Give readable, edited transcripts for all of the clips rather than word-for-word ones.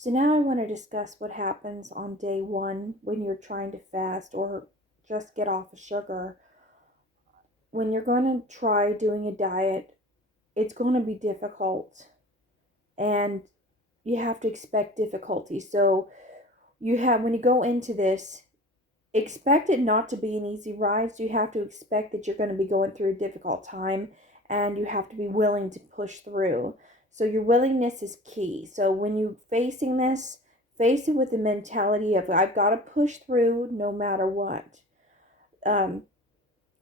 So now I want to discuss what happens on day one when you're trying to fast or just get off of sugar. When you're going to try doing a diet, it's going to be difficult and you have to expect difficulty. So when you go into this, expect it not to be an easy ride. So you have to expect that you're going to be going through a difficult time and you have to be willing to push through. So your willingness is key. So when you're facing this, face it with the mentality of I've got to push through no matter what. Um,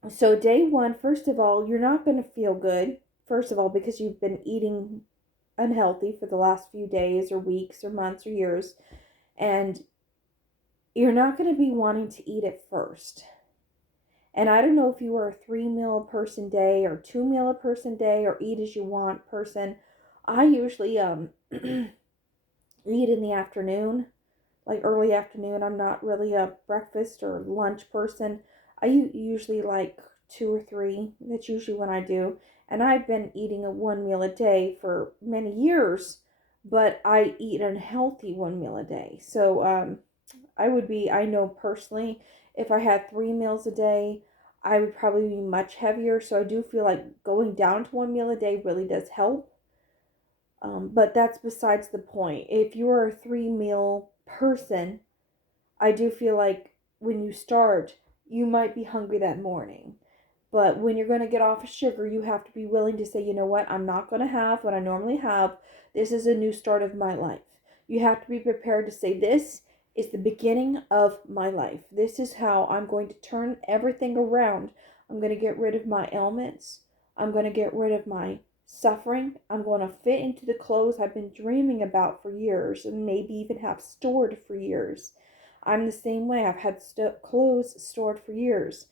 so day one, first of all, you're not going to feel good. First of all, because you've been eating unhealthy for the last few days or weeks or months or years, and you're not going to be wanting to eat at first. And I don't know if you are a 3 meal a person day or 2 meal a person day or eat as you want person. I usually eat in the afternoon, like early afternoon. I'm not really a breakfast or lunch person. I usually like 2 or 3. That's usually when I do. And I've been eating a 1 meal a day for many years, but I eat an unhealthy 1 meal a day. So I know personally, if I had 3 meals a day, I would probably be much heavier. So I do feel like going down to 1 meal a day really does help. But that's besides the point. If you're a 3 meal person, I do feel like when you start, you might be hungry that morning. But when you're going to get off of sugar, you have to be willing to say, you know what, I'm not going to have what I normally have. This is a new start of my life. You have to be prepared to say, this is the beginning of my life. This is how I'm going to turn everything around. I'm going to get rid of my ailments. I'm going to get rid of my suffering. I'm going to fit into the clothes I've been dreaming about for years and maybe even have stored for years. I'm the same way. I've had clothes stored for years.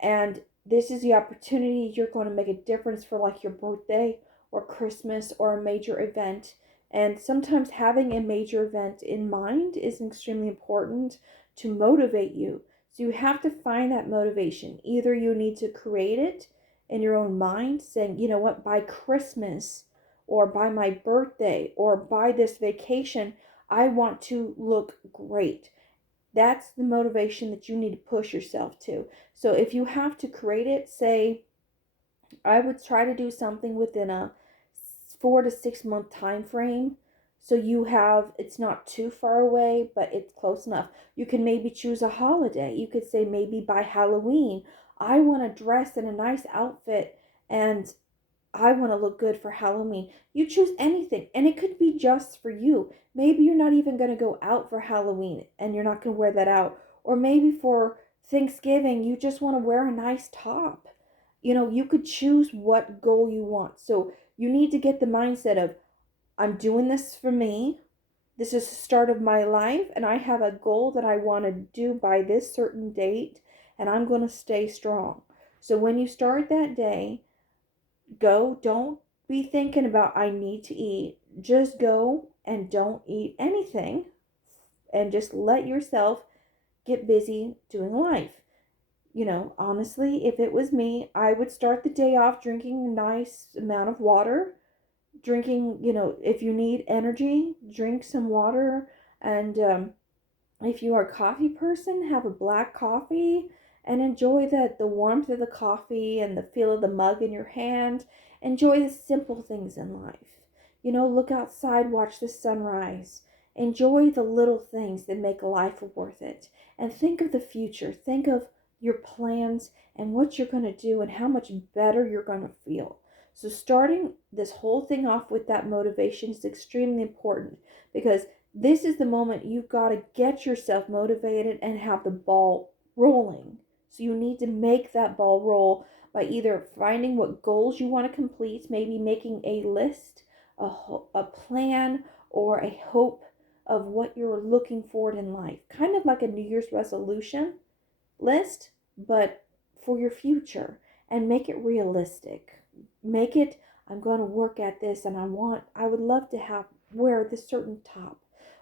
And this is the opportunity you're going to make a difference for like your birthday or Christmas or a major event. And sometimes having a major event in mind is extremely important to motivate you. So you have to find that motivation. Either you need to create it in your own mind, saying, you know what, by Christmas or by my birthday or by this vacation, I want to look great. That's the motivation that you need to push yourself to. So if you have to create it, say, I would try to do something within a 4 to 6 month time frame. So it's not too far away, but it's close enough. You can maybe choose a holiday. You could say maybe by Halloween, I want to dress in a nice outfit and I want to look good for Halloween. You choose anything, and it could be just for you. Maybe you're not even going to go out for Halloween and you're not going to wear that out. Or maybe for Thanksgiving, you just want to wear a nice top. You could choose what goal you want. So you need to get the mindset of, I'm doing this for me. This is the start of my life, and I have a goal that I want to do by this certain date, and I'm going to stay strong. So when you start that day, go. Don't be thinking about I need to eat. Just go and don't eat anything and just let yourself get busy doing life. Honestly, if it was me, I would start the day off drinking a nice amount of water. Drinking, if you need energy, drink some water. And if you are a coffee person, have a black coffee and enjoy the warmth of the coffee and the feel of the mug in your hand. Enjoy the simple things in life. Look outside, watch the sunrise. Enjoy the little things that make life worth it. And think of the future. Think of your plans and what you're going to do and how much better you're going to feel. So starting this whole thing off with that motivation is extremely important because this is the moment you've got to get yourself motivated and have the ball rolling. So you need to make that ball roll by either finding what goals you want to complete, maybe making a list, a plan, or a hope of what you're looking forward in life. Kind of like a New Year's resolution list, but for your future, and make it realistic. Make it, I'm going to work at this and I would love to wear this certain top,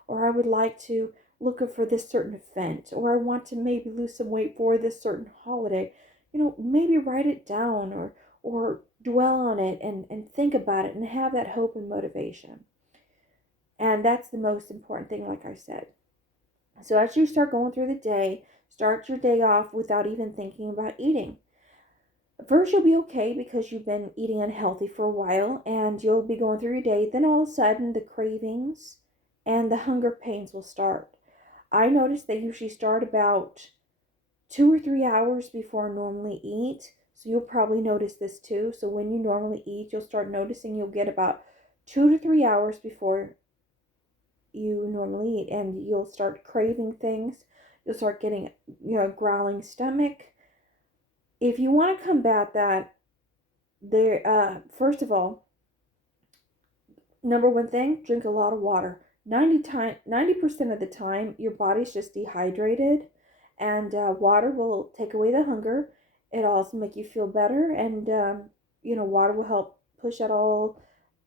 or I would like to look for this certain event, or I want to maybe lose some weight for this certain holiday. Maybe write it down or dwell on it and think about it and have that hope and motivation. And that's the most important thing, like I said. So as you start going through the day, start your day off without even thinking about eating. First, you'll be okay because you've been eating unhealthy for a while and you'll be going through your day. Then, all of a sudden, the cravings and the hunger pains will start. I notice they usually start about 2 or 3 hours before I normally eat. So, you'll probably notice this too. So, when you normally eat, you'll start noticing you'll get about 2 to 3 hours before you normally eat, and you'll start craving things. You'll start getting, growling stomach. If you want to combat that, first of all, number one thing, drink a lot of water. 90% of the time, your body's just dehydrated, and water will take away the hunger. It'll also make you feel better, and water will help push out all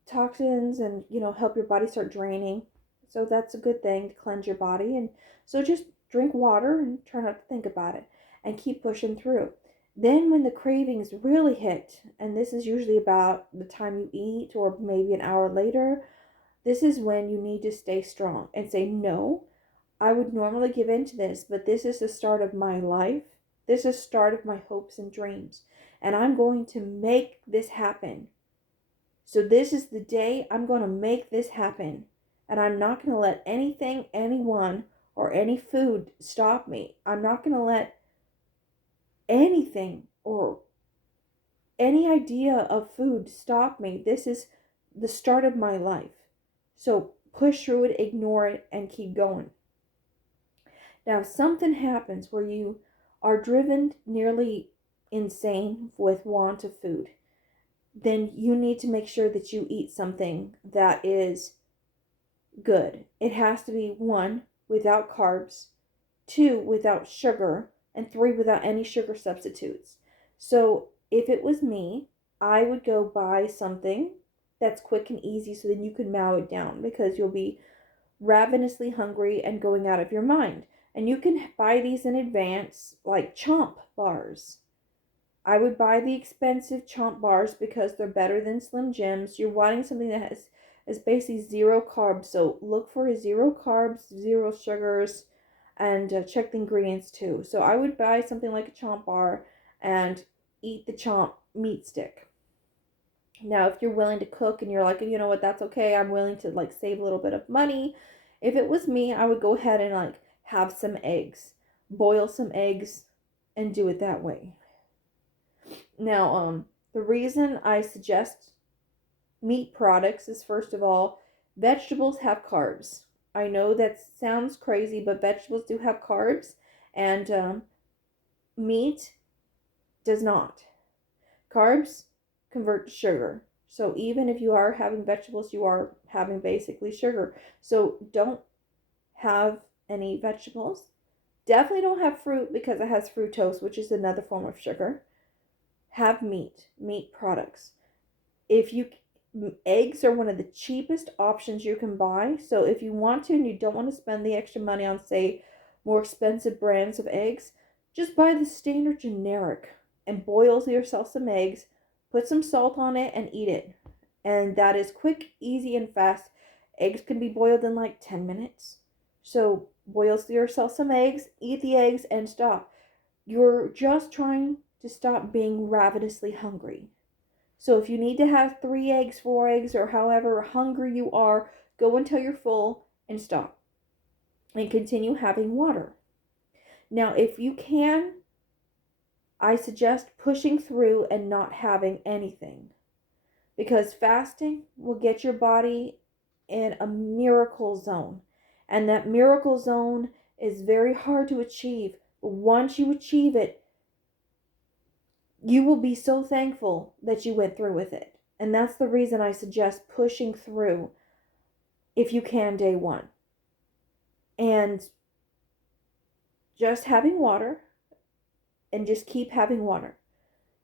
toxins, and help your body start draining. So that's a good thing to cleanse your body. And so just drink water and try not to think about it, and keep pushing through. Then when the cravings really hit, and this is usually about the time you eat or maybe an hour later, this is when you need to stay strong and say, no, I would normally give in to this, but this is the start of my life. This is the start of my hopes and dreams. And I'm going to make this happen. So this is the day I'm going to make this happen. And I'm not going to let anything, anyone, or any food stop me. I'm not going to let anything or any idea of food stop me. This is the start of my life. So push through it, ignore it, and keep going. Now, if something happens where you are driven nearly insane with want of food, then you need to make sure that you eat something that is good. It has to be 1, without carbs, 2, without sugar, and 3, without any sugar substitutes. So if it was me, I would go buy something that's quick and easy so then you can mow it down, because you'll be ravenously hungry and going out of your mind. And you can buy these in advance, like Chomp bars. I would buy the expensive Chomp bars because they're better than Slim Jims. You're wanting something that is basically zero carbs. So look for zero carbs, zero sugars, and check the ingredients too. So I would buy something like a Chomp bar and eat the Chomp meat stick. Now, if you're willing to cook and you're like, you know what, that's okay, I'm willing to like save a little bit of money. If it was me, I would go ahead and like have some eggs, boil some eggs, and do it that way. Now, the reason I suggest meat products is, first of all, vegetables have carbs. I know that sounds crazy, but vegetables do have carbs, and meat does not. Carbs convert to sugar. So even if you are having vegetables, you are having basically sugar. So don't have any vegetables. Definitely don't have fruit because it has fructose, which is another form of sugar. Have meat products. If you Eggs are one of the cheapest options you can buy. So if you want to and you don't want to spend the extra money on, say, more expensive brands of eggs, just buy the standard generic and boil yourself some eggs, put some salt on it, and eat it. And that is quick, easy, and fast. Eggs can be boiled in like 10 minutes. So boil yourself some eggs, eat the eggs, and stop. You're just trying to stop being ravenously hungry. So if you need to have 3 eggs, 4 eggs, or however hungry you are, go until you're full and stop. And continue having water. Now, if you can, I suggest pushing through and not having anything. Because fasting will get your body in a miracle zone. And that miracle zone is very hard to achieve. But once you achieve it, you will be so thankful that you went through with it. And that's the reason I suggest pushing through if you can day 1. And just having water, and just keep having water.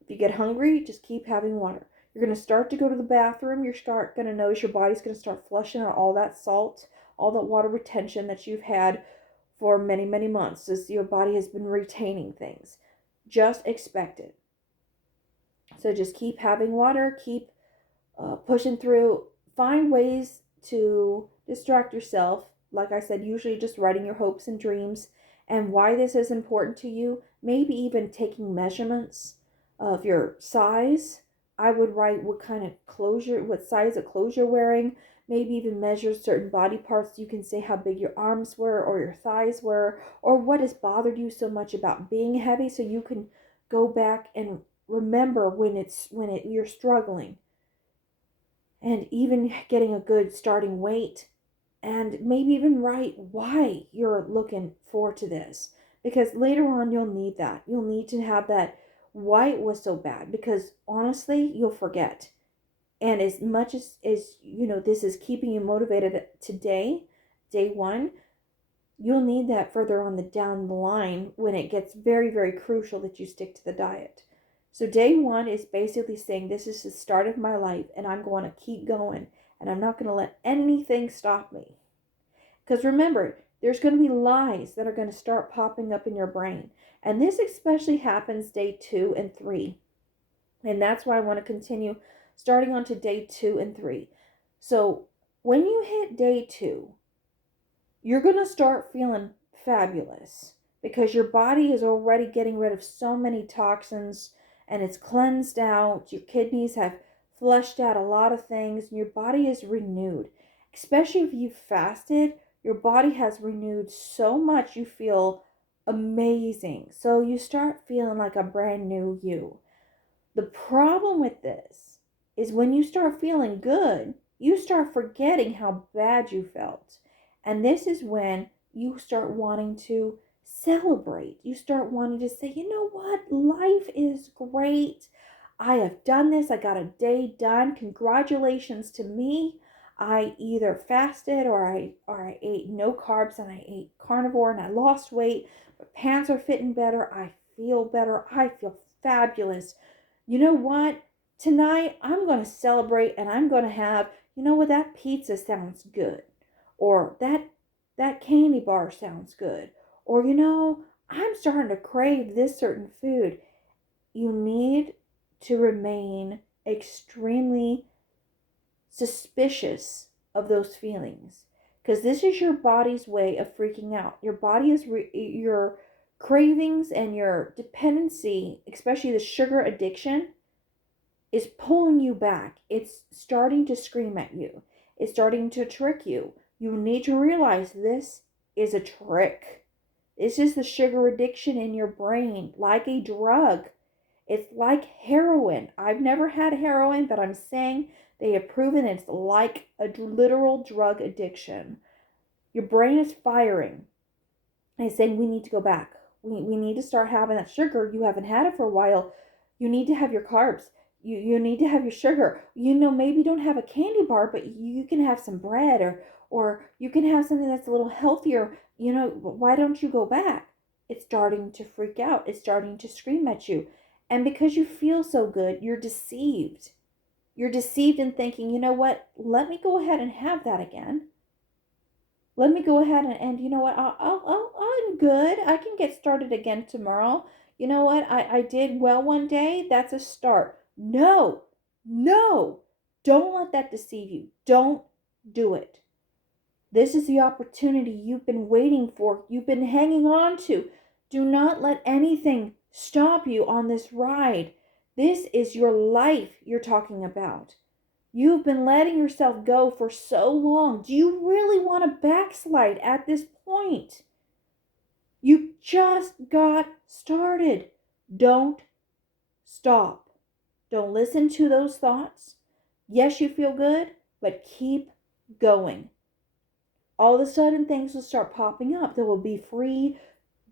If you get hungry, just keep having water. You're going to start to go to the bathroom. You're going to notice your body's going to start flushing out all that salt, all that water retention that you've had for many, many months, as your body has been retaining things. Just expect it. So just keep having water, keep pushing through. Find ways to distract yourself. Like I said, usually just writing your hopes and dreams and why this is important to you. Maybe even taking measurements of your size. I would write what kind of what size of clothes you're wearing. Maybe even measure certain body parts. You can say how big your arms were or your thighs were, or what has bothered you so much about being heavy, so you can go back and remember you're struggling, and even getting a good starting weight, and maybe even write why you're looking forward to this, because later on you'll need that. You'll need to have that why it was so bad, because honestly you'll forget. And as much as this is keeping you motivated today, day one, you'll need that further on the down the line when it gets very, very crucial that you stick to the diet. So day one is basically saying, this is the start of my life and I'm going to keep going, and I'm not going to let anything stop me. Because remember, there's going to be lies that are going to start popping up in your brain. And this especially happens day 2 and 3. And that's why I want to continue starting on to day 2 and 3. So when you hit day 2, you're going to start feeling fabulous because your body is already getting rid of so many toxins and it's cleansed out. Your kidneys have flushed out a lot of things and your body is renewed. Especially if you fasted, your body has renewed so much, you feel amazing. So you start feeling like a brand new you. The problem with this is when you start feeling good, you start forgetting how bad you felt. And this is when you start wanting to celebrate. You start wanting to say, you know what? Life is great. I have done this. I got a day done. Congratulations to me. I either fasted or I ate no carbs and I ate carnivore and I lost weight. My pants are fitting better. I feel better. I feel fabulous. You know what? Tonight I'm going to celebrate and I'm going to have, that pizza sounds good. Or that candy bar sounds good. Or, I'm starting to crave this certain food. You need to remain extremely suspicious of those feelings. Because this is your body's way of freaking out. Your body is, your cravings and your dependency, especially the sugar addiction, is pulling you back. It's starting to scream at you. It's starting to trick you. You need to realize this is a trick. This is the sugar addiction in your brain, like a drug. It's like heroin. I've never had heroin, but I'm saying they have proven it's like a literal drug addiction. Your brain is firing. And it's saying we need to go back. We need to start having that sugar. You haven't had it for a while. You need to have your carbs. You need to have your sugar. Maybe don't have a candy bar, but you can have some bread or you can have something that's a little healthier. Why don't you go back? It's starting to freak out. It's starting to scream at you. And because you feel so good, you're deceived. You're deceived in thinking, you know what? Let me go ahead and have that again. Let me go ahead and you know what? I'm good. I can get started again tomorrow. You know what? I did well one day. That's a start. No, don't let that deceive you. Don't do it. This is the opportunity you've been waiting for. You've been hanging on to. Do not let anything stop you on this ride. This is your life you're talking about. You've been letting yourself go for so long. Do you really want to backslide at this point? You just got started. Don't stop. Don't listen to those thoughts. Yes, you feel good, but keep going. All of a sudden, things will start popping up. There will be free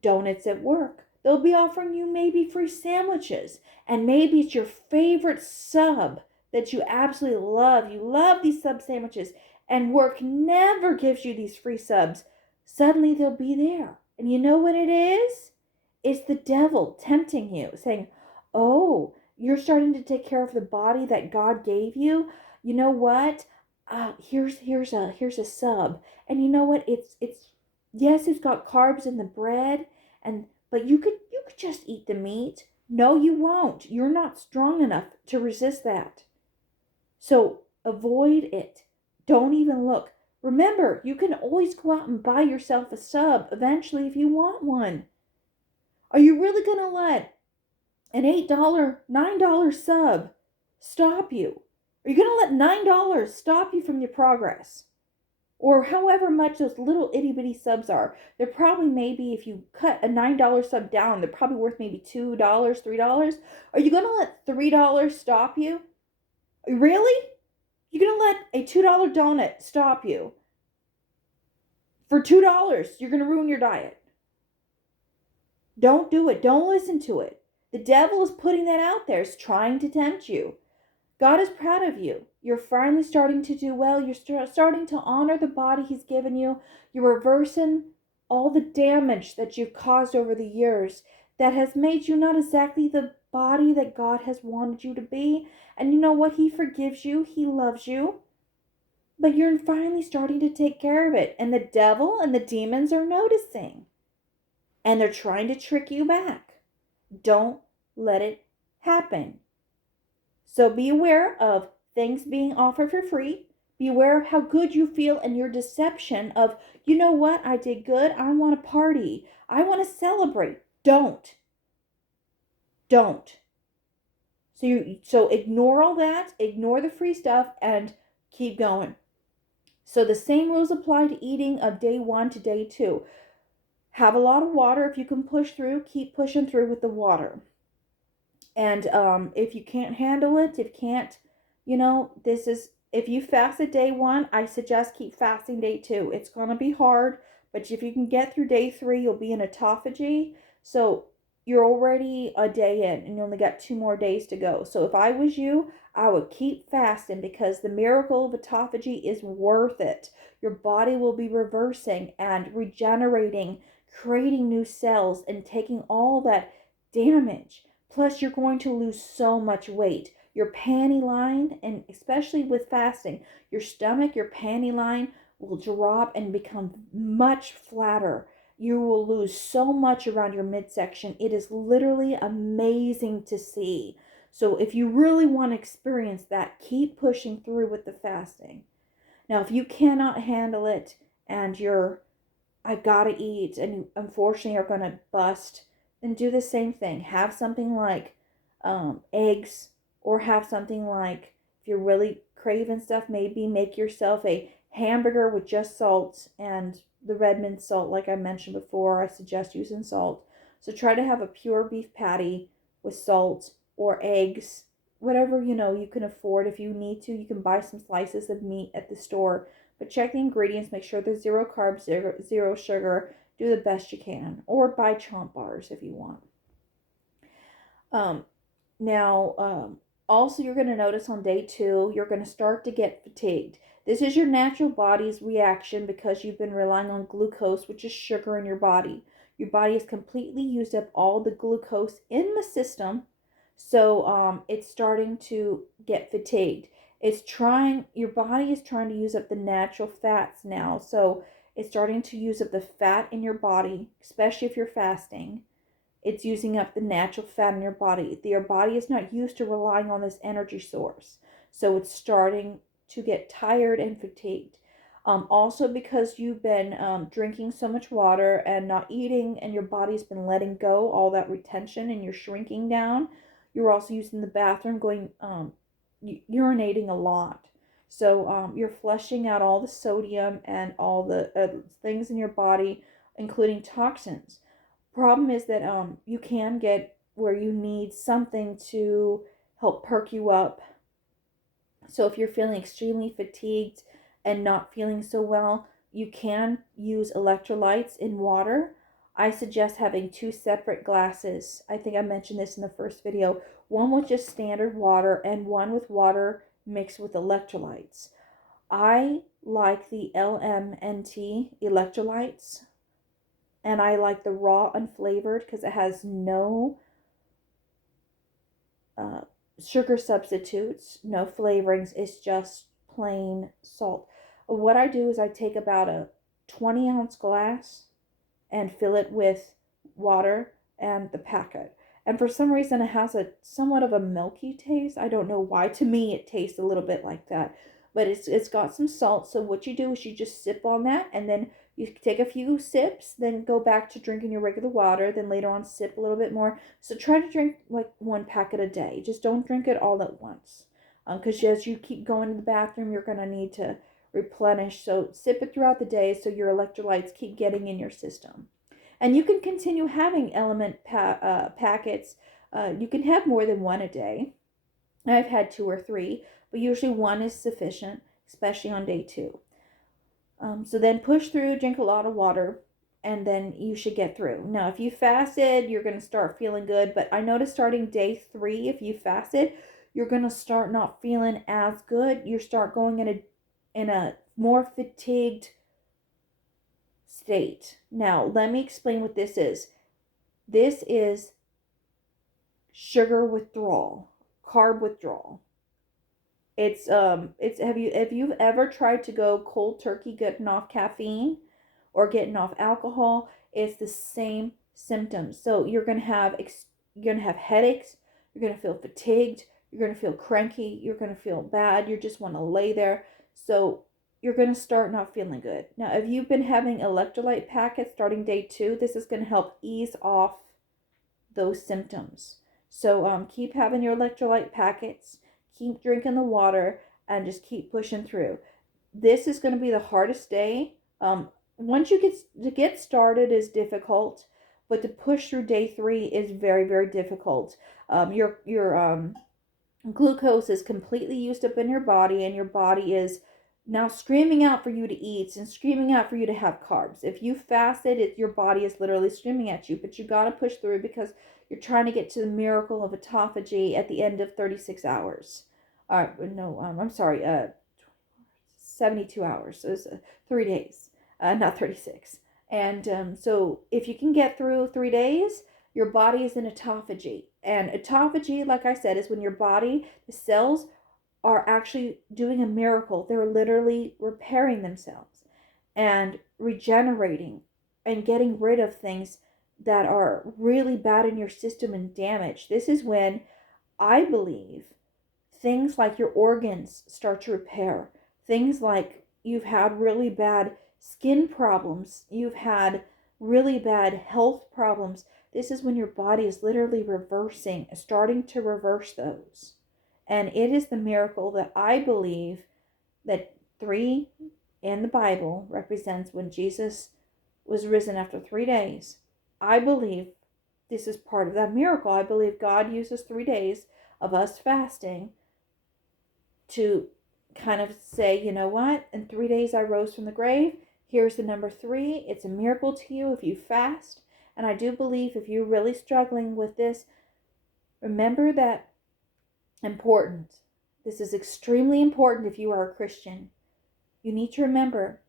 donuts at work. They'll be offering you maybe free sandwiches. And maybe it's your favorite sub that you absolutely love. You love these sub sandwiches. And work never gives you these free subs. Suddenly they'll be there. And you know what it is? It's the devil tempting you, saying, oh, you're starting to take care of the body that God gave you. You know what? Here's a sub. And you know what? It's yes, it's got carbs in the bread, but you could just eat the meat. No, you won't. You're not strong enough to resist that. So avoid it. Don't even look. Remember, you can always go out and buy yourself a sub eventually if you want one. Are you really going to let an $8, $9 sub stop you? Are you going to let $9 stop you from your progress? Or however much those little itty bitty subs are. They're probably, maybe if you cut a $9 sub down, they're probably worth maybe $2, $3. Are you going to let $3 stop you? Really? You're going to let a $2 donut stop you? For $2, you're going to ruin your diet. Don't do it. Don't listen to it. The devil is putting that out there. It's trying to tempt you. God is proud of you. You're finally starting to do well. You're starting to honor the body He's given you. You're reversing all the damage that you've caused over the years that has made you not exactly the body that God has wanted you to be. And you know what? He forgives you. He loves you. But you're finally starting to take care of it. And the devil and the demons are noticing. And they're trying to trick you back. Don't let it happen. So be aware of things being offered for free. Be aware of how good you feel in your deception of, you know what, I did good. I want to party. I want to celebrate. Don't. So ignore all that. Ignore the free stuff and keep going. So the same rules apply to eating of day 1 to day 2. Have a lot of water. If you can push through, keep pushing through with the water. And if you can't handle it, if you fasted day 1, I suggest keep fasting day 2. It's going to be hard, but if you can get through day 3, you'll be in autophagy. So you're already a day in and you only got 2 more days to go. So if I was you, I would keep fasting because the miracle of autophagy is worth it. Your body will be reversing and regenerating, creating new cells and taking all that damage. Plus, you're going to lose so much weight. Your panty line, and especially with fasting, your stomach, your panty line will drop and become much flatter. You will lose so much around your midsection. It is literally amazing to see. So if you really want to experience that, keep pushing through with the fasting. Now, if you cannot handle it and I gotta eat, and you unfortunately are going to bust, then do the same thing. Have something like eggs, or have something like, if you're really craving stuff, maybe make yourself a hamburger with just salt and the red mint salt, like I mentioned before. I suggest using salt. So try to have a pure beef patty with salt or eggs, whatever you can afford. If you need to, you can buy some slices of meat at the store. But check the ingredients, make sure there's 0 carbs, 0 sugar. Do the best you can. Or buy chomp bars if you want. Also, you're going to notice on day 2, you're going to start to get fatigued. This is your natural body's reaction because you've been relying on glucose, which is sugar in your body. Your body has completely used up all the glucose in the system. So it's starting to get fatigued. Your body is trying to use up the natural fats now. So it's starting to use up the fat in your body, especially if you're fasting. It's using up the natural fat in your body. Your body is not used to relying on this energy source. So it's starting to get tired and fatigued. Also because you've been drinking so much water and not eating, and your body's been letting go all that retention and you're shrinking down. You're also using the bathroom, urinating a lot. So you're flushing out all the sodium and all the things in your body, including toxins. Problem is that you can get where you need something to help perk you up. So if you're feeling extremely fatigued and not feeling so well, you can use electrolytes in water. I suggest having 2 separate glasses. I think I mentioned this in the first video. One with just standard water and one with water mixed with electrolytes. I like the LMNT electrolytes, and I like the raw unflavored because it has no sugar substitutes, no flavorings. It's just plain salt. What I do is I take about a 20-ounce glass and fill it with water and the packet. And for some reason it has a somewhat of a milky taste. I don't know why. To me it tastes a little bit like that. but it's got some salt. So what you do is you just sip on that, and then you take a few sips, then go back to drinking your regular water, then later on sip a little bit more. So try to drink like 1 packet a day. Just don't drink it all at once. Because as you keep going to the bathroom, you're going to need to replenish. So sip it throughout the day so your electrolytes keep getting in your system. And you can continue having packets. You can have more than one a day. I've had 2 or 3, but usually one is sufficient, especially on day 2. So then push through, drink a lot of water, and then you should get through. Now, if you fasted, you're going to start feeling good, but I noticed starting day 3, if you fasted, you're going to start not feeling as good. You start going in a more fatigued state. Now, let me explain what this is. This is sugar withdrawal, carb withdrawal. It's have you ever tried to go cold turkey getting off caffeine or getting off alcohol? It's the same symptoms. So you're going to have headaches, you're going to feel fatigued, you're going to feel cranky, you're going to feel bad, you just want to lay there. So you're going to start not feeling good. Now, if you've been having electrolyte packets starting day 2, this is going to help ease off those symptoms. So keep having your electrolyte packets, keep drinking the water, and just keep pushing through. This is going to be the hardest day. Once you get started is difficult, but to push through day 3 is very, very difficult. Your glucose is completely used up in your body, and your body is now screaming out for you to eat and screaming out for you to have carbs. If you fasted, your body is literally screaming at you, but you got to push through because you're trying to get to the miracle of autophagy at the end of 36 hours. I'm sorry, 72 hours. So it's 3 days, not 36. And so if you can get through 3 days, your body is in autophagy. And autophagy, like I said, is when your body, the cells are actually doing a miracle. They're literally repairing themselves and regenerating and getting rid of things that are really bad in your system and damage. This is when I believe things like your organs start to repair. Things like you've had really bad skin problems, you've had really bad health problems. This is when your body is literally starting to reverse those. And it is the miracle that I believe that 3 in the Bible represents when Jesus was risen after 3 days. I believe this is part of that miracle. I believe God uses 3 days of us fasting to kind of say, you know what? In 3 days I rose from the grave. Here's the number 3. It's a miracle to you if you fast. And I do believe if you're really struggling with this, remember that important. This is extremely important if you are a Christian. You need to remember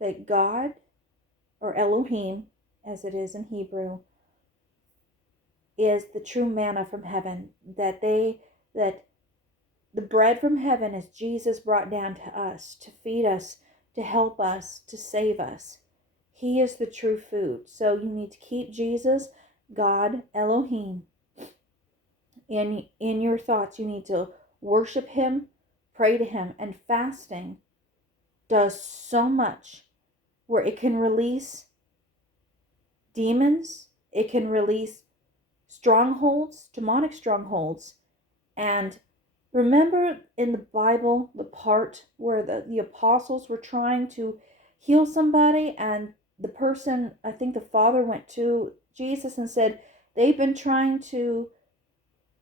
that God, or Elohim, as it is in Hebrew, is the true manna from heaven. That the bread from heaven is Jesus brought down to us, to feed us, to help us, to save us. He is the true food. So you need to keep Jesus, God, Elohim, in your thoughts. You need to worship him, pray to him, and fasting does so much where it can release demons, it can release strongholds, demonic strongholds. And remember in the Bible the part where the apostles were trying to heal somebody, and the person, I think the father, went to Jesus and said, they've been trying to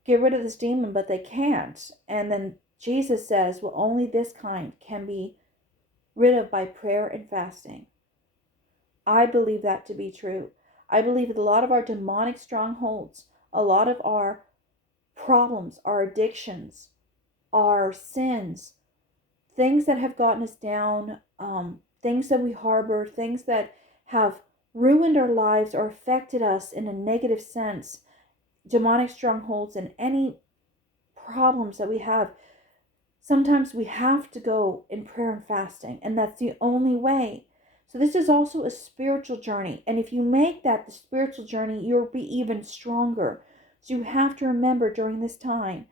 get rid of this demon, but they can't. And then Jesus says, well, only this kind can be rid of by prayer and fasting. I believe that to be true. I believe that a lot of our demonic strongholds, a lot of our problems, our addictions, our sins, things that have gotten us down, things that we harbor, things that have ruined our lives or affected us in a negative sense, demonic strongholds and any problems that we have, sometimes we have to go in prayer and fasting, and that's the only way. So this is also a spiritual journey, and if you make that the spiritual journey, you'll be even stronger. So you have to remember during this time,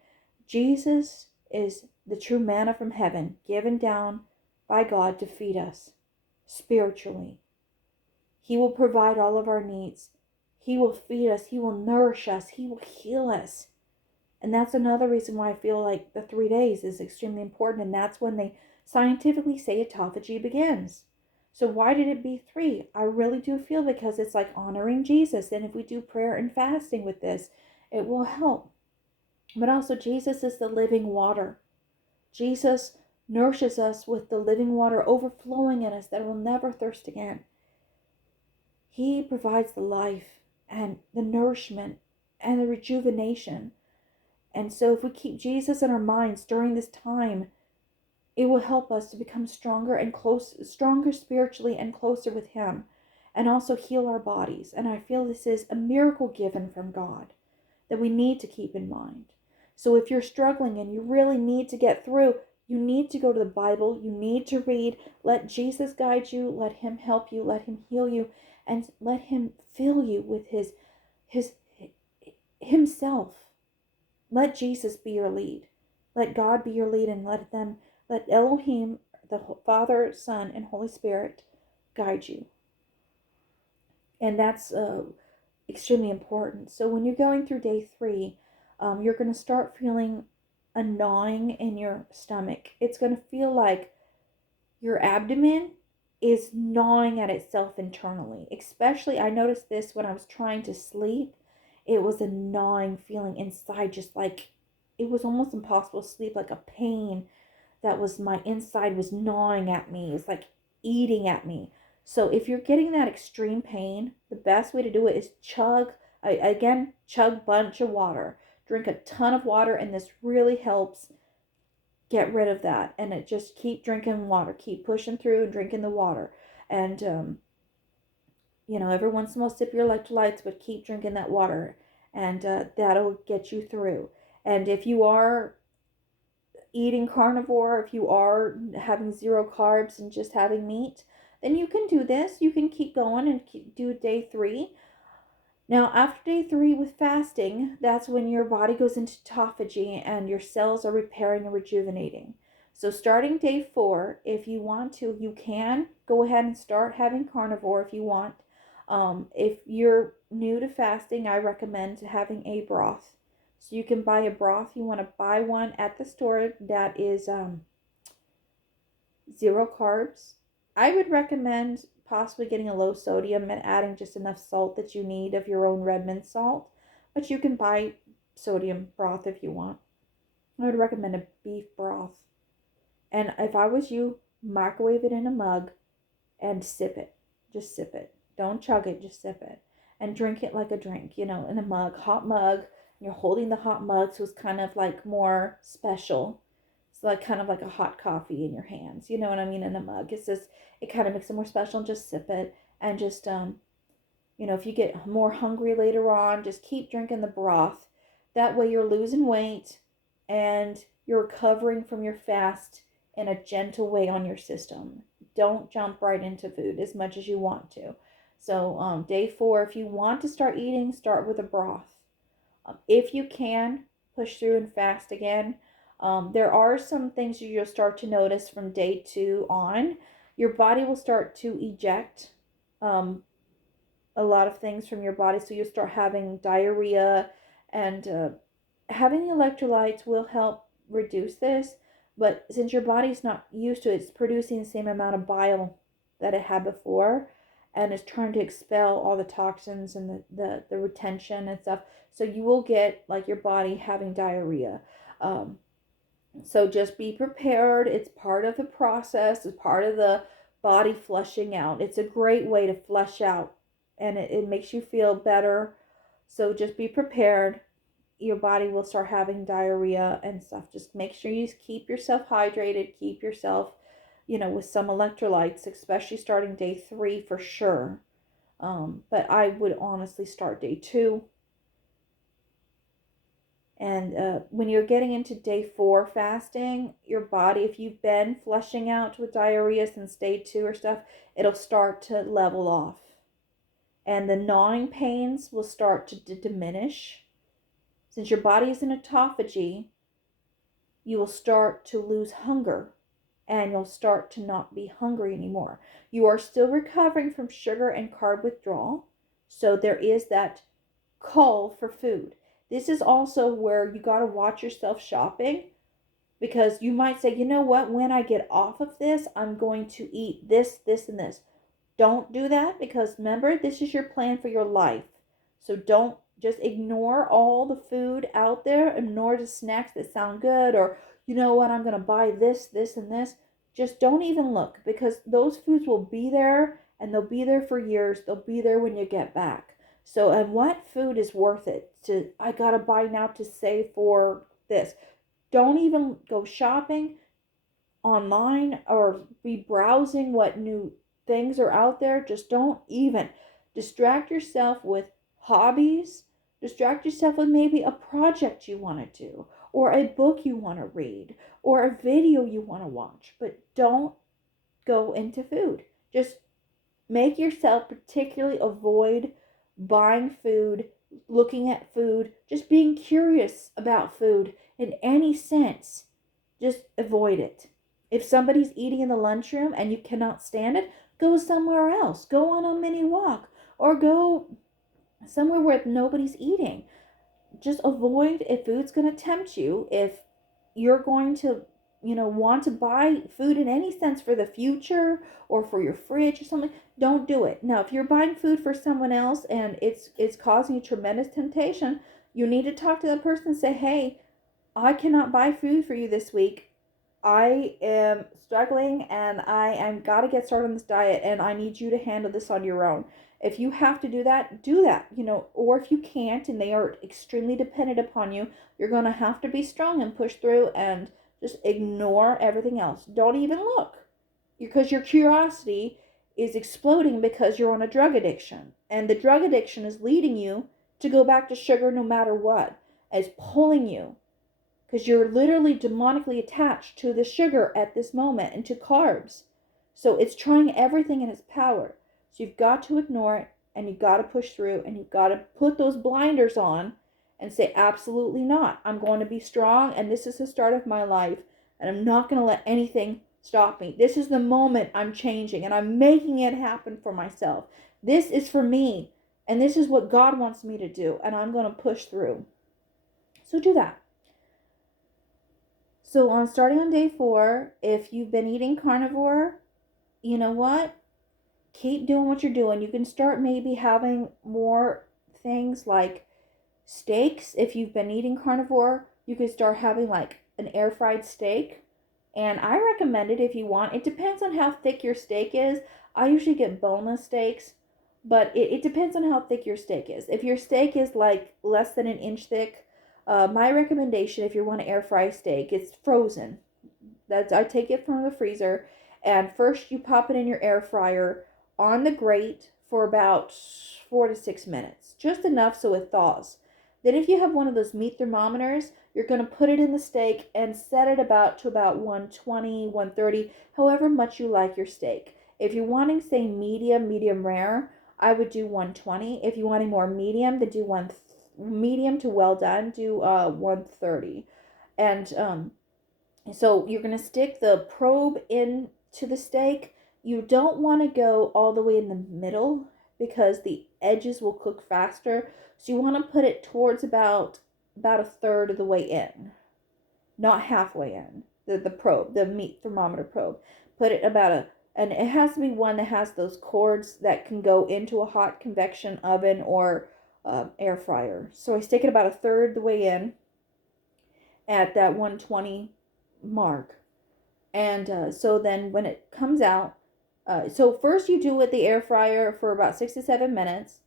Jesus is the true manna from heaven, given down by God to feed us spiritually. He will provide all of our needs. He will feed us. He will nourish us. He will heal us. And that's another reason why I feel like the 3 days is extremely important. And that's when they scientifically say autophagy begins. So why did it be 3? I really do feel because it's like honoring Jesus. And if we do prayer and fasting with this, it will help. But also, Jesus is the living water. Jesus nourishes us with the living water overflowing in us that will never thirst again. He provides the life and the nourishment and the rejuvenation. And so if we keep Jesus in our minds during this time, it will help us to become stronger spiritually and closer with Him, and also heal our bodies. And I feel this is a miracle given from God that we need to keep in mind. So if you're struggling and you really need to get through, you need to go to the Bible, you need to read, let Jesus guide you, let Him help you, let Him heal you, and let Him fill you with Himself. Let Jesus be your lead. Let God be your lead, and let Elohim, the Father, Son, and Holy Spirit guide you. And that's extremely important. So when you're going through day 3, you're going to start feeling a gnawing in your stomach. It's going to feel like your abdomen is gnawing at itself internally. Especially, I noticed this when I was trying to sleep. It was a gnawing feeling inside, just like it was almost impossible to sleep, like a pain that was my inside was gnawing at me. It's like eating at me. So if you're getting that extreme pain, the best way to do it is chug bunch of water. Drink a ton of water, and this really helps get rid of that. And it just keep drinking water, keep pushing through and drinking the water. And every once in a while sip your electrolytes, but keep drinking that water, and that'll get you through. And if you are eating carnivore, if you are having 0 carbs and just having meat, then you can do this. You can keep going and do day 3. Now, after day 3 with fasting, that's when your body goes into autophagy and your cells are repairing and rejuvenating. So starting day 4, if you want to, you can go ahead and start having carnivore if you want. If you're new to fasting, I recommend having a broth. So you can buy a broth. You want to buy one at the store that is 0 carbs. I would recommend possibly getting a low sodium and adding just enough salt that you need of your own Redmond salt. But you can buy sodium broth if you want. I would recommend a beef broth. And if I was you, microwave it in a mug and sip it. Just sip it. Don't chug it, just sip it. And drink it like a drink, in a mug, hot mug. You're holding the hot mug, so it's kind of like more special. It's like kind of like a hot coffee in your hands. You know what I mean? In a mug. It's just, it kind of makes it more special, and just sip it. And just, if you get more hungry later on, just keep drinking the broth. That way you're losing weight and you're recovering from your fast in a gentle way on your system. Don't jump right into food as much as you want to. So day 4, if you want to start eating, start with a broth. If you can, push through and fast again. There are some things you'll start to notice from day 2 on. Your body will start to eject a lot of things from your body. So you'll start having diarrhea, and having electrolytes will help reduce this. But since your body's not used to it, it's producing the same amount of bile that it had before, and is trying to expel all the toxins and the retention and stuff. So you will get like your body having diarrhea. So just be prepared. It's part of the process. It's part of the body flushing out. It's a great way to flush out, and it makes you feel better. So just be prepared. Your body will start having diarrhea and stuff. Just make sure you keep yourself hydrated. Keep yourself, with some electrolytes, especially starting day 3 for sure. But I would honestly start day 2. And when you're getting into day 4 fasting, your body, if you've been flushing out with diarrhea since day 2 or stuff, it'll start to level off. And the gnawing pains will start to diminish. Since your body is in autophagy, you will start to lose hunger and you'll start to not be hungry anymore. You are still recovering from sugar and carb withdrawal, so there is that call for food. This is also where you got to watch yourself shopping, because you might say, you know what, when I get off of this, I'm going to eat this, this, and this. Don't do that, because remember, this is your plan for your life. So don't just ignore all the food out there, ignore the snacks that sound good, or you know what, I'm going to buy this, this, and this. Just don't even look, because those foods will be there and they'll be there for years. They'll be there when you get back. So, and what food is worth it to, I got to buy now to save for this? Don't even go shopping online or be browsing what new things are out there. Just don't even. Distract yourself with hobbies. Distract yourself with maybe a project you want to do, or a book you want to read, or a video you want to watch. But don't go into food. Just make yourself particularly avoid buying food, looking at food, just being curious about food in any sense. Just avoid it. If somebody's eating in the lunchroom and you cannot stand it, go somewhere else. Go on a mini walk or go somewhere where nobody's eating. Just avoid if food's going to tempt you. If you're going to, want to buy food in any sense for the future or for your fridge or something, don't do it. Now, if you're buying food for someone else and it's causing you tremendous temptation, you need to talk to that person and say, hey, I cannot buy food for you this week. I am struggling and I am got to get started on this diet and I need you to handle this on your own. If you have to do that, or if you can't and they are extremely dependent upon you, you're going to have to be strong and push through and just ignore everything else. Don't even look, because your curiosity is exploding because you're on a drug addiction. And the drug addiction is leading you to go back to sugar no matter what. It's pulling you, because you're literally demonically attached to the sugar at this moment and to carbs. So it's trying everything in its power. So you've got to ignore it and you've got to push through and you've got to put those blinders on and say, absolutely not. I'm going to be strong and this is the start of my life and I'm not going to let anything stop me. This is the moment I'm changing and I'm making it happen for myself. This is for me and this is what God wants me to do and I'm going to push through. So do that. So starting on day 4, if you've been eating carnivore, you know what? Keep doing what you're doing. You can start maybe having more things like steaks. If you've been eating carnivore, you can start having like an air fried steak. And I recommend it if you want. It depends on how thick your steak is. I usually get boneless steaks, but it depends on how thick your steak is. If your steak is like less than an inch thick, my recommendation if you want to air fry steak, it's frozen. I take it from the freezer, and first you pop it in your air fryer on the grate for about 4 to 6 minutes, just enough so it thaws. Then if you have one of those meat thermometers, you're going to put it in the steak and set it to about 120, 130, however much you like your steak. If you're wanting, say, medium rare, I would do 120. If you're wanting more medium, then do medium to well done, do 130. And so you're going to stick the probe into the steak. You don't want to go all the way in the middle because the edges will cook faster. So you want to put it towards about a third of the way in, not halfway in. The probe, the meat thermometer probe. Put it and it has to be one that has those cords that can go into a hot convection oven or air fryer. So I stick it about a third the way in at that 120 mark. And so then when it comes out, so first you do it the air fryer for about 6 to 7 minutes.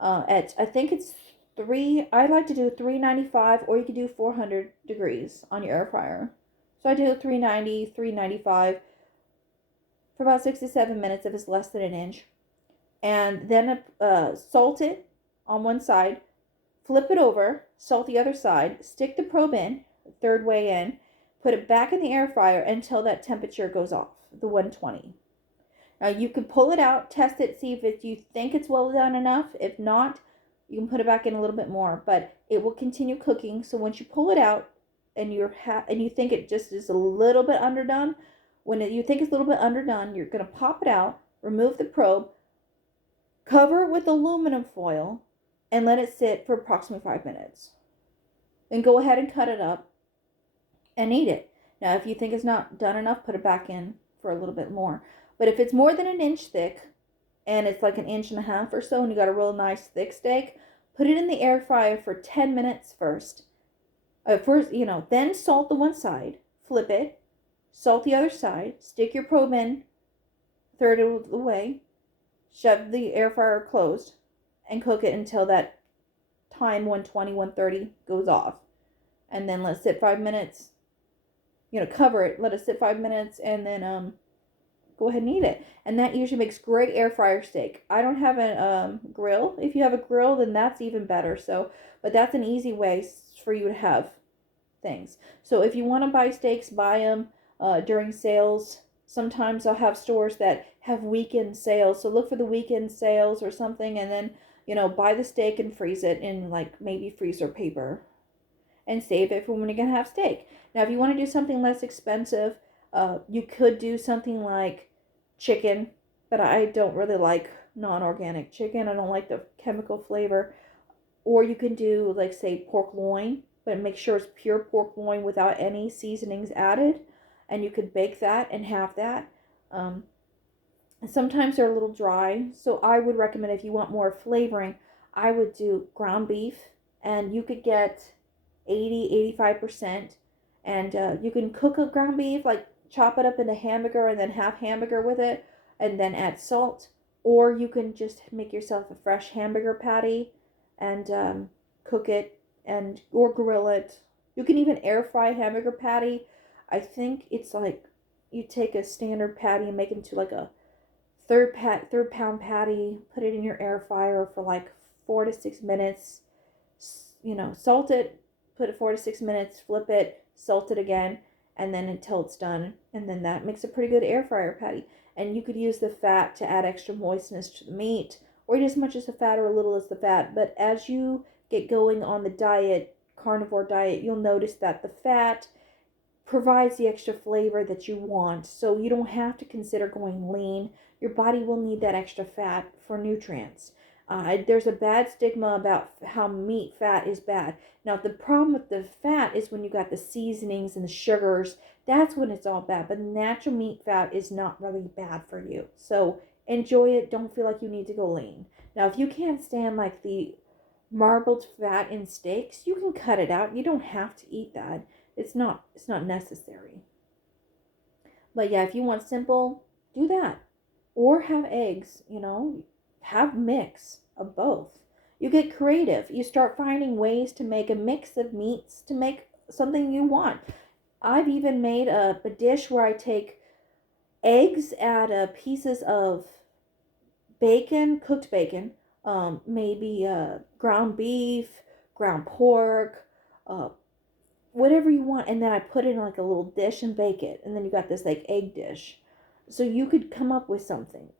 I think it's I like to do 395, or you could do 400 degrees on your air fryer. So I do 390, 395 for about 6 to 7 minutes if it's less than an inch. And then salt it on one side, flip it over, salt the other side, stick the probe in, third way in, put it back in the air fryer until that temperature goes off, the 120. Now you can pull it out, test it, see if you think it's well done enough. If not, you can put it back in a little bit more, but it will continue cooking. So once you pull it out, and and you think it just is a little bit underdone, you think it's a little bit underdone, you're going to pop it out, remove the probe, cover it with aluminum foil, and let it sit for approximately 5 minutes. Then go ahead and cut it up and eat it. Now, if you think it's not done enough, put it back in for a little bit more. But if it's more than an inch thick, and it's like an inch and a half or so, and you got a real nice thick steak, put it in the air fryer for 10 minutes first. Then salt the one side, flip it, salt the other side, stick your probe in, third of the way, shove the air fryer closed, and cook it until that time 120, 130 goes off. And then let it sit 5 minutes. Cover it, let it sit 5 minutes, and then go ahead and eat it. And that usually makes great air fryer steak. I don't have a grill. If you have a grill, then that's even better. But that's an easy way for you to have things. So if you want to buy steaks, buy them during sales. Sometimes I'll have stores that have weekend sales. So look for the weekend sales or something, and then, buy the steak and freeze it in like maybe freezer paper and save it for when you're going to have steak. Now, if you want to do something less expensive, you could do something like chicken, but I don't really like non-organic chicken. I don't like the chemical flavor. Or you can do, like, say, pork loin, but make sure it's pure pork loin without any seasonings added. And you could bake that and have that. Sometimes they're a little dry, so I would recommend, if you want more flavoring, I would do ground beef, and you could get 80-85%, and you can cook a ground beef, like chop it up into hamburger and then have hamburger with it, and then add salt. Or you can just make yourself a fresh hamburger patty and cook it or grill it. You can even air fry a hamburger patty. I think it's like you take a standard patty and make it into like a third pound patty, put it in your air fryer for like 4 to 6 minutes. Salt it, put it 4 to 6 minutes, flip it, salt it again, and then until it's done. And then that makes a pretty good air fryer patty. And you could use the fat to add extra moistness to the meat, or eat as much as the fat or a little as the fat. But as you get going on the carnivore diet, you'll notice that the fat provides the extra flavor that you want. So you don't have to consider going lean. Your body will need that extra fat for nutrients. There's a bad stigma about how meat fat is bad. Now, the problem with the fat is when you got the seasonings and the sugars, that's when it's all bad. But natural meat fat is not really bad for you. So enjoy it. Don't feel like you need to go lean. Now, if you can't stand like the marbled fat in steaks, you can cut it out. You don't have to eat that. It's not necessary. But yeah, if you want simple, do that. Or have eggs, have mix of both. You get creative. You start finding ways to make a mix of meats to make something you want. I've even made a dish where I take eggs, add pieces of bacon, cooked bacon, maybe ground beef, ground pork, whatever you want, and then I put it in like a little dish and bake it, and then you got this like egg dish. So you could come up with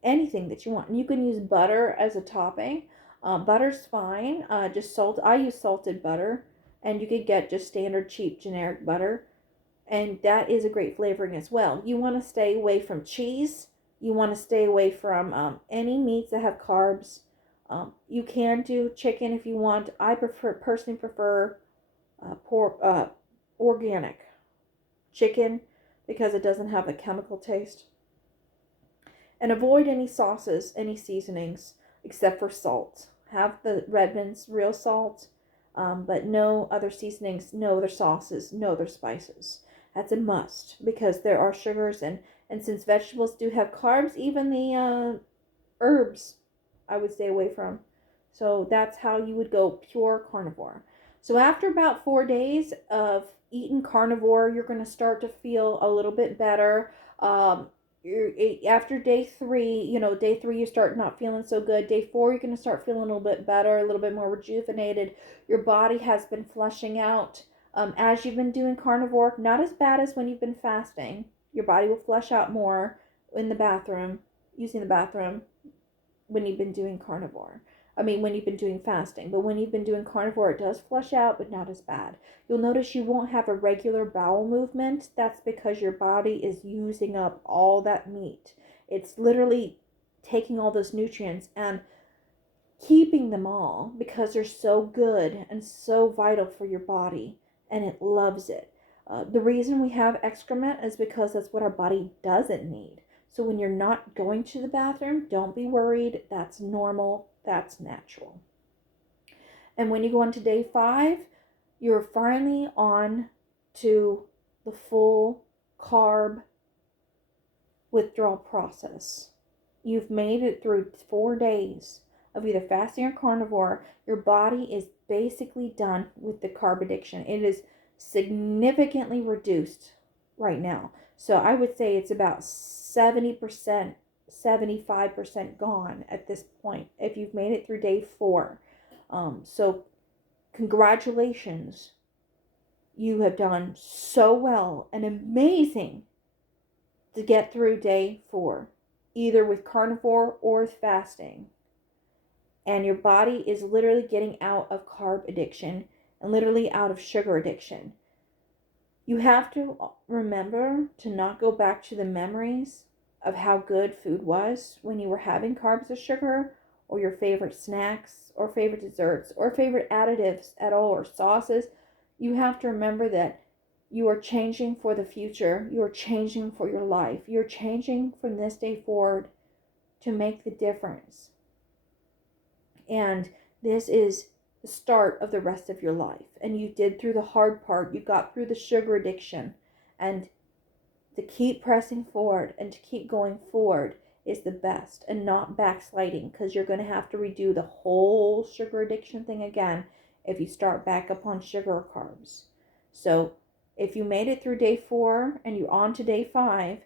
anything that you want, and you can use butter as a topping. Butter's fine. Just salt. I use salted butter, and you could get just standard cheap generic butter, and that is a great flavoring as well. You want to stay away from cheese. You want to stay away from any meats that have carbs. You can do chicken if you want. I personally prefer pork, organic chicken, because it doesn't have a chemical taste. And avoid any sauces, any seasonings, except for salt. Have the Redmond's real salt, but no other seasonings, no other sauces, no other spices. That's a must, because there are sugars, and since vegetables do have carbs, even the herbs I would stay away from. So that's how you would go pure carnivore. So after about 4 days of eating carnivore, you're going to start to feel a little bit better. After day 3, day 3 you start not feeling so good. Day 4 you're going to start feeling a little bit better, a little bit more rejuvenated. Your body has been flushing out as you've been doing carnivore. Not as bad as when you've been fasting. Your body will flush out more in the bathroom, using the bathroom, when you've been doing carnivore. I mean, when you've been doing fasting, but when you've been doing carnivore, it does flush out, but not as bad. You'll notice you won't have a regular bowel movement. That's because your body is using up all that meat. It's literally taking all those nutrients and keeping them all because they're so good and so vital for your body, and it loves it. The reason we have excrement is because that's what our body doesn't need. So when you're not going to the bathroom, don't be worried. That's normal. That's natural. And when you go on to day 5, you're finally on to the full carb withdrawal process. You've made it through 4 days of either fasting or carnivore. Your body is basically done with the carb addiction. It is significantly reduced right now. So I would say it's about 70%, 75% gone at this point if you've made it through day 4. So congratulations. You have done so well and amazing to get through day 4, either with carnivore or with fasting. And your body is literally getting out of carb addiction and literally out of sugar addiction. You have to remember to not go back to the memories of how good food was when you were having carbs or sugar, or your favorite snacks or favorite desserts or favorite additives at all, or sauces. You have to remember that you are changing for the future. You are changing for your life. You're changing from this day forward to make the difference. And this is the start of the rest of your life. And you did through the hard part. You got through the sugar addiction. And to keep pressing forward and to keep going forward is the best, and not backsliding, because you're going to have to redo the whole sugar addiction thing again if you start back up on sugar or carbs. So if you made it through day 4 and you're on to day 5,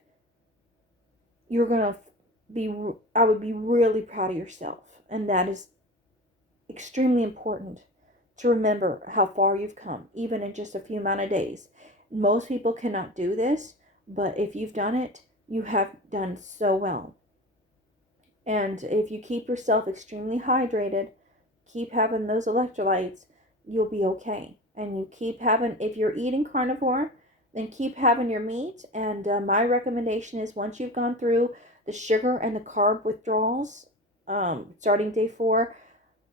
you're going to I would be really proud of yourself. And that is extremely important to remember how far you've come, even in just a few amount of days. Most people cannot do this, but if you've done it, you have done so well. And if you keep yourself extremely hydrated, keep having those electrolytes, you'll be okay. And you keep having, if you're eating carnivore, then keep having your meat. And my recommendation is, once you've gone through the sugar and the carb withdrawals, starting day 4,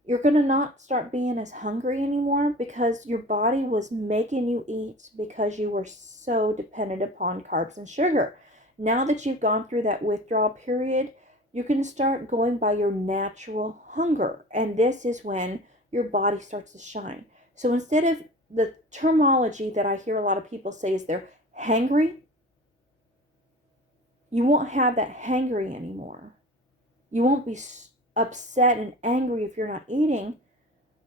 you're going to not start being as hungry anymore, because your body was making you eat because you were so dependent upon carbs and sugar. Now that you've gone through that withdrawal period, you can start going by your natural hunger. And this is when your body starts to shine. So instead of the terminology that I hear a lot of people say is they're hangry, you won't have that hangry anymore. You won't be upset and angry if you're not eating,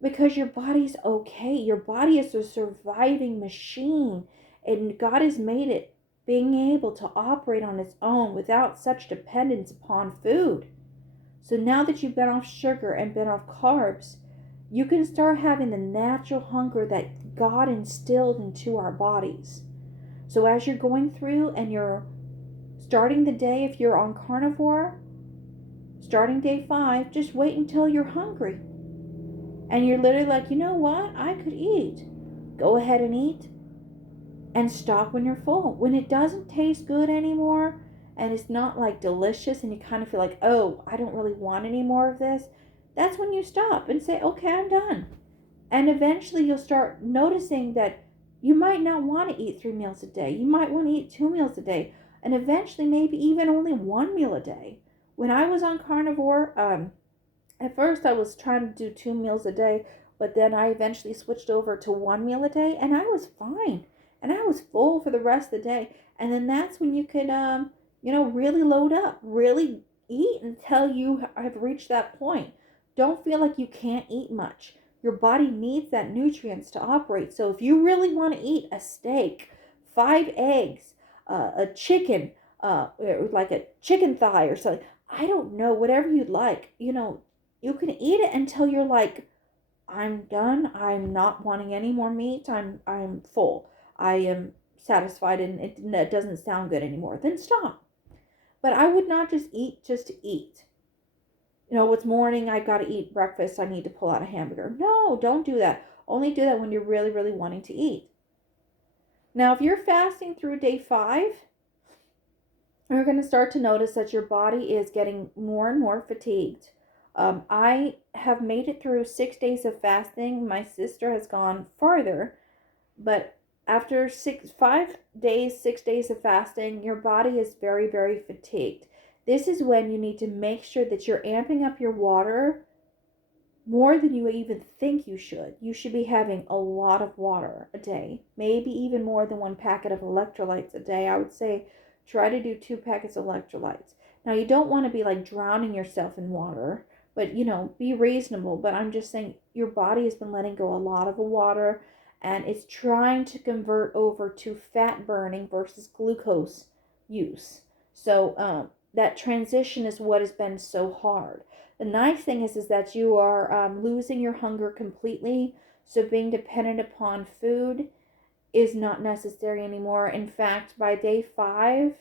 because your body's okay. Your body is a surviving machine, and God has made it being able to operate on its own without such dependence upon food. So now that you've been off sugar and been off carbs, you can start having the natural hunger that God instilled into our bodies. So as you're going through and you're starting the day, if you're on carnivore, starting day 5, just wait until you're hungry. And you're literally like, you know what? I could eat. Go ahead and eat. And stop when you're full. When it doesn't taste good anymore, and it's not like delicious, and you kind of feel like, oh, I don't really want any more of this, that's when you stop and say, okay, I'm done. And eventually you'll start noticing that you might not want to eat 3 meals a day. You might want to eat 2 meals a day. And eventually maybe even only 1 meal a day. When I was on carnivore, at first I was trying to do 2 meals a day, but then I eventually switched over to 1 meal a day, and I was fine. And I was full for the rest of the day. And then that's when you could, really load up, really eat until you have reached that point. Don't feel like you can't eat much. Your body needs that nutrients to operate. So if you really want to eat a steak, 5 eggs, a chicken, like a chicken thigh or something, I don't know, whatever you'd like, you can eat it until you're like, I'm done. I'm not wanting any more meat. I'm full. I am satisfied, and it doesn't sound good anymore. Then stop. But I would not just eat to eat. It's morning, I got to eat breakfast, I need to pull out a hamburger. No, don't do that. Only do that when you're really, really wanting to eat. Now, if you're fasting through day 5, you're going to start to notice that your body is getting more and more fatigued. I have made it through 6 days of fasting. My sister has gone farther, but after 5 days, 6 days of fasting, your body is very, very fatigued. This is when you need to make sure that you're amping up your water more than you even think you should. You should be having a lot of water a day, maybe even more than 1 packet of electrolytes a day. I would say try to do 2 packets of electrolytes. Now, you don't want to be like drowning yourself in water, but be reasonable. But I'm just saying your body has been letting go a lot of water, and it's trying to convert over to fat burning versus glucose use. So that transition is what has been so hard. The nice thing is that you are losing your hunger completely. So being dependent upon food is not necessary anymore. In fact, by day 5,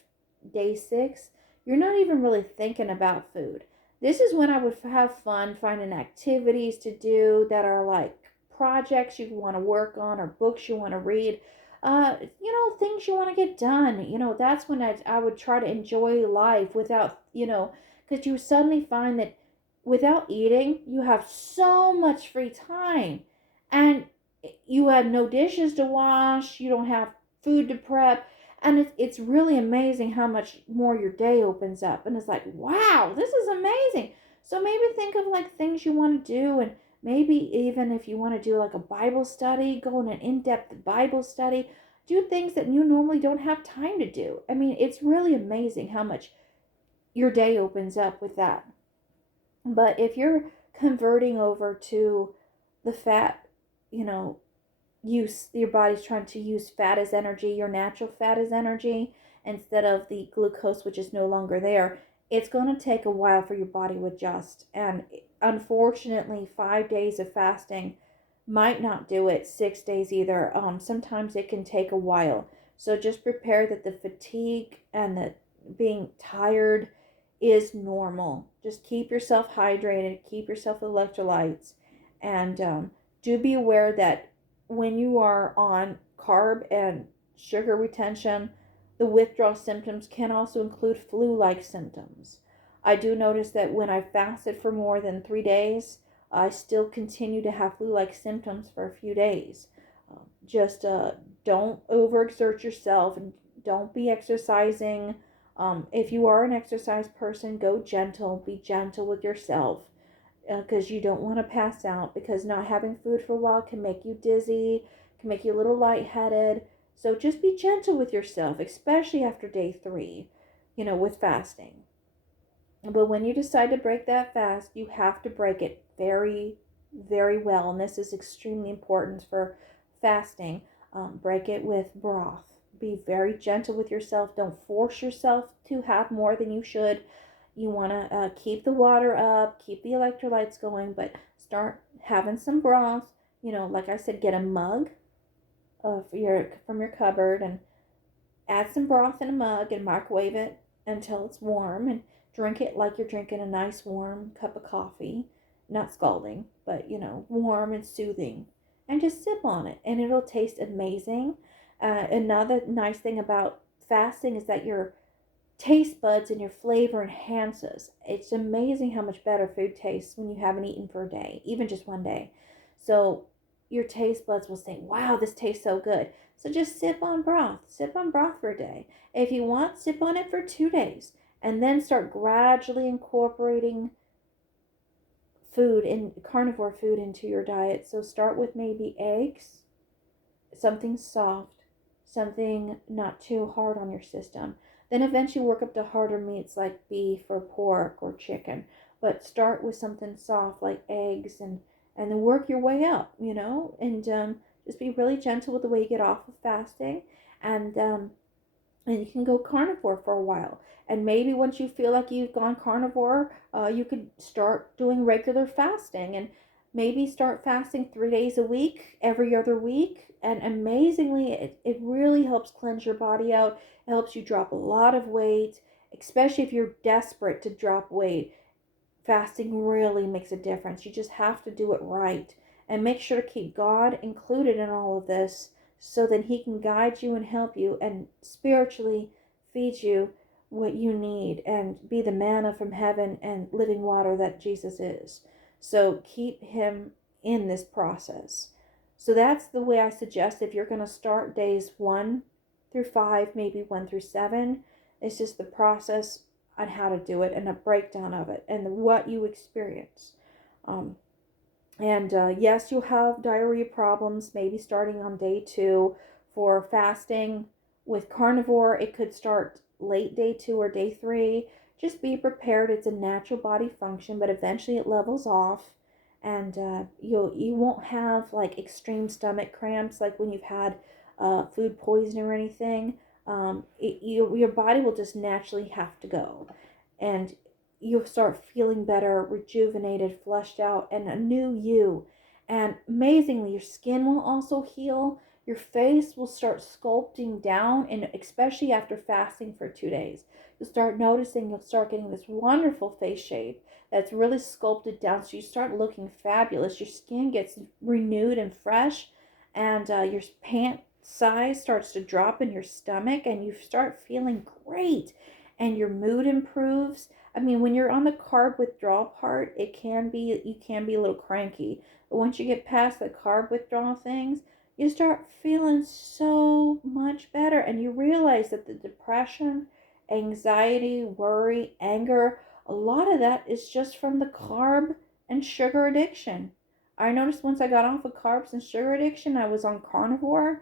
day 6, you're not even really thinking about food. This is when I would have fun finding activities to do that are like projects you want to work on or books you want to read. Things you want to get done. That's when I would try to enjoy life without, because you suddenly find that without eating, you have so much free time. And you have no dishes to wash, you don't have food to prep, and it's really amazing how much more your day opens up. And it's like, wow, this is amazing. So maybe think of like things you want to do, and maybe even if you want to do like a Bible study, go in an in-depth Bible study, do things that you normally don't have time to do. I mean, it's really amazing how much your day opens up with that. But if you're converting over to the fat, you know, use, your body's trying to use fat as energy, your natural fat as energy, instead of the glucose, which is no longer there, it's going to take a while for your body to adjust. And unfortunately, 5 days of fasting might not do it, 6 days either. Sometimes it can take a while. So just prepare that the fatigue and the being tired is normal. Just keep yourself hydrated, keep yourself electrolytes, and do be aware that when you are on carb and sugar retention, the withdrawal symptoms can also include flu-like symptoms. I do notice that when I fasted for more than 3 days, I still continue to have flu-like symptoms for a few days. Just don't overexert yourself, and don't be exercising. If you are an exercise person, go gentle. Be gentle with yourself, because you don't want to pass out, because not having food for a while can make you dizzy, can make you a little lightheaded. So just be gentle with yourself, especially after day 3, with fasting. But when you decide to break that fast, you have to break it very, very well. And this is extremely important for fasting. Break it with broth. Be very gentle with yourself. Don't force yourself to have more than you should. You want to keep the water up, keep the electrolytes going, but start having some broth. Like I said, get a mug from your cupboard and add some broth in a mug and microwave it until it's warm, and drink it like you're drinking a nice warm cup of coffee. Not scalding, but warm and soothing. And just sip on it, and it'll taste amazing. Another nice thing about fasting is that your taste buds and your flavor enhances. It's amazing how much better food tastes when you haven't eaten for a day, even just one day. So your taste buds will say, wow, this tastes so good. So just sip on broth. Sip on broth for a day. If you want, sip on it for 2 days. And then start gradually incorporating food and carnivore food into your diet. So start with maybe eggs, something soft, something not too hard on your system. Then eventually work up to harder meats like beef or pork or chicken. But start with something soft like eggs, and then work your way up, and just be really gentle with the way you get off of fasting. And you can go carnivore for a while. And maybe once you feel like you've gone carnivore, you could start doing regular fasting, and maybe start fasting 3 days a week, every other week. And amazingly, it really helps cleanse your body out. It helps you drop a lot of weight, especially if you're desperate to drop weight. fasting really makes a difference. You just have to do it right and make sure to keep God included in all of this so that He can guide you and help you and spiritually feed you what you need and be the manna from heaven and living water that Jesus is. So keep Him in this process. So that's the way I suggest if you're going to start days 1 through 5, maybe 1 through 7. It's just the process on how to do it and a breakdown of it and what you experience. Yes, you'll have diarrhea problems maybe starting on day 2 for fasting. With carnivore, it could start late day 2 or day 3. Just be prepared. It's a natural body function, but eventually it levels off, and you won't have like extreme stomach cramps like when you've had food poisoning or anything. Your body will just naturally have to go, and you'll start feeling better, rejuvenated, flushed out, and a new you. And amazingly, your skin will also heal. Your face will start sculpting down, and especially after fasting for 2 days, you'll start noticing you'll start getting this wonderful face shape that's really sculpted down. So you start looking fabulous. Your skin gets renewed and fresh, and your pant size starts to drop in your stomach, and you start feeling great, and your mood improves. I mean, when you're on the carb withdrawal part, you can be a little cranky. But once you get past the carb withdrawal things, you start feeling so much better. And you realize that the depression, anxiety, worry, anger, a lot of that is just from the carb and sugar addiction. I noticed once I got off of carbs and sugar addiction, I was on carnivore,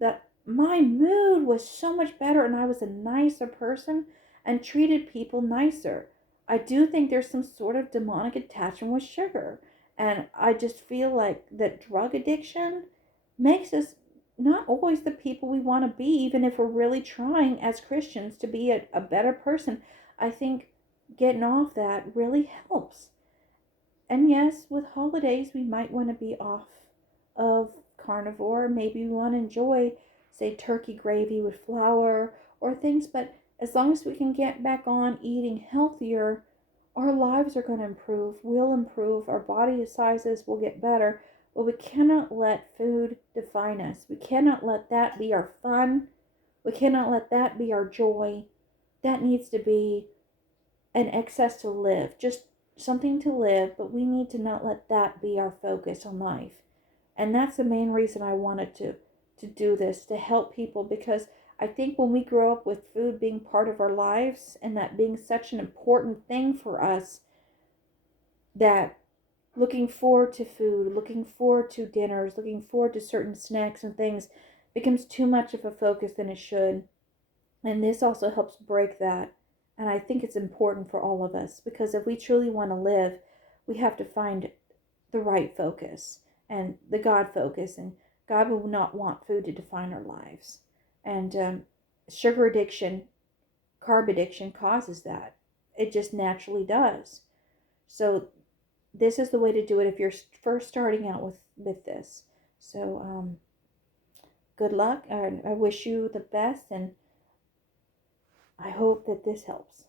that my mood was so much better and I was a nicer person and treated people nicer. I do think there's some sort of demonic attachment with sugar. And I just feel like that drug addiction makes us not always the people we want to be, even if we're really trying as Christians to be a better person. I think getting off that really helps. And yes, with holidays, we might want to be off of carnivore. Maybe we want to enjoy, say, turkey gravy with flour or things, but as long as we can get back on eating healthier, our lives are going to improve. We'll improve. Our body sizes will get better. But we cannot let food define us. We cannot let that be our fun. We cannot let that be our joy. That needs to be an excess to live. Just something to live, but we need to not let that be our focus on life. And that's the main reason I wanted to do this, to help people, because I think when we grow up with food being part of our lives and that being such an important thing for us, that looking forward to food, looking forward to dinners, looking forward to certain snacks and things becomes too much of a focus than it should. And this also helps break that. And I think it's important for all of us, because if we truly want to live, we have to find the right focus and the God focus. And God will not want food to define our lives. And sugar addiction, carb addiction causes that. It just naturally does. So this is the way to do it if you're first starting out with this. So good luck. I wish you the best, and I hope that this helps.